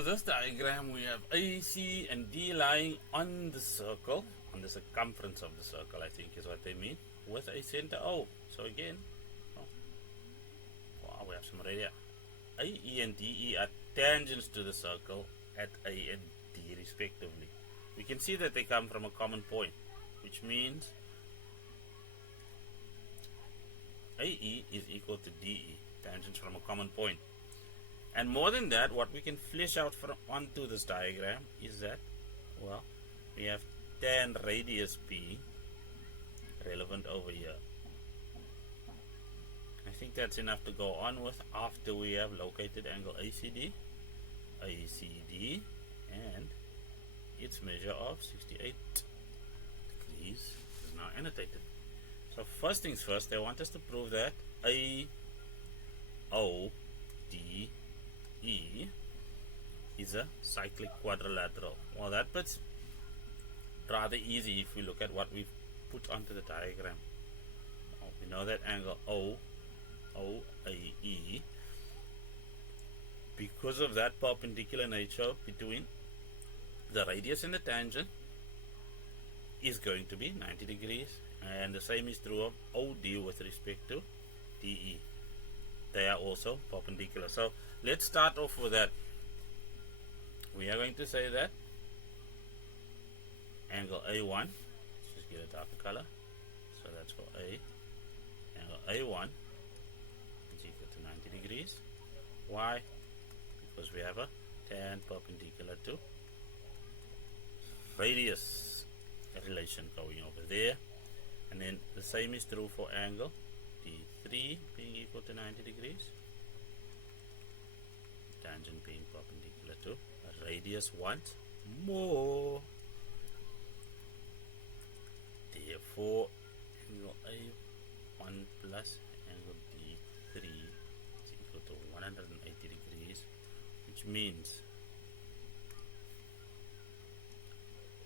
for this diagram, we have A, C, and D lying on the circle, on the circumference of the circle, I think is what they mean, with a center O. So again, wow, we have some radii. A, E, and D, E are tangents to the circle at A and D respectively. We can see that they come from a common point, which means AE is equal to DE, tangents from a common point. And more than that, what we can flesh out from onto this diagram is that, well, we have tan radius B relevant over here. I think that's enough to go on with after we have located angle ACD, and its measure of 68 degrees is now annotated. So first things first, they want us to prove that AODE is a cyclic quadrilateral. Well, that bit's rather easy if we look at what we've put onto the diagram. We know that angle OAE, because of that perpendicular nature between the radius and the tangent, is going to be 90 degrees, and the same is true of OD with respect to DE. They are also perpendicular. So let's start off with that. We are going to say that angle A1, let's just get a darker color, so that's for A, angle A1 is equal to 90 degrees. Why? Because we have a tan perpendicular to radius relation going over there, and then the same is true for angle D3 being equal to 90 degrees, tangent being perpendicular to a radius once more. Therefore, angle A1 plus angle D3 is equal to 180 degrees, which means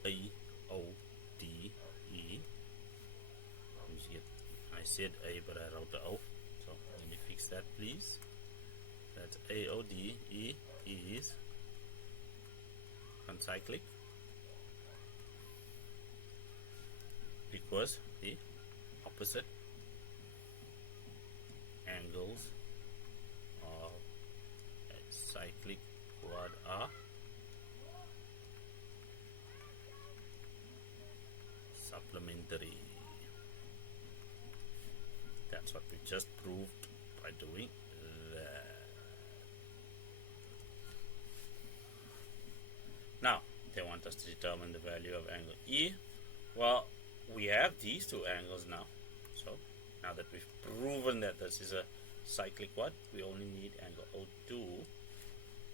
AODE, I said A but I wrote the O, so let me fix that please. That AODE is concyclic because the opposite angles of a cyclic quad are supplementary. That's what we just proved by doing that. Now they want us to determine the value of angle E. Well, we have these two angles now, so now that we've proven that this is a cyclic quad, we only need angle O2,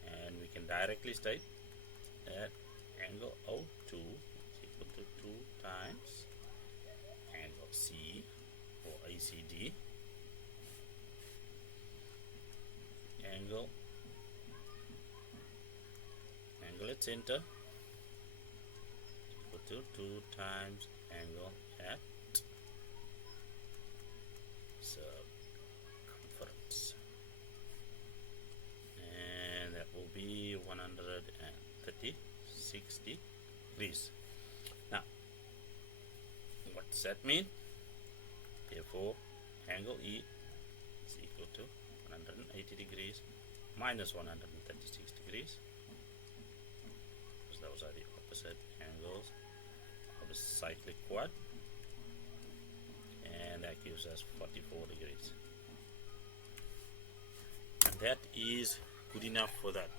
and we can directly state that angle O2 is equal to 2 times angle C or ACD, angle at center equal to 2 times angle at circumference, and that will be 136 degrees. Now, what does that mean? Therefore, angle E is equal to 180 degrees minus 136 degrees, because those are the opposite angles of a cyclic quad, and that gives us 44 degrees. And that is good enough for that.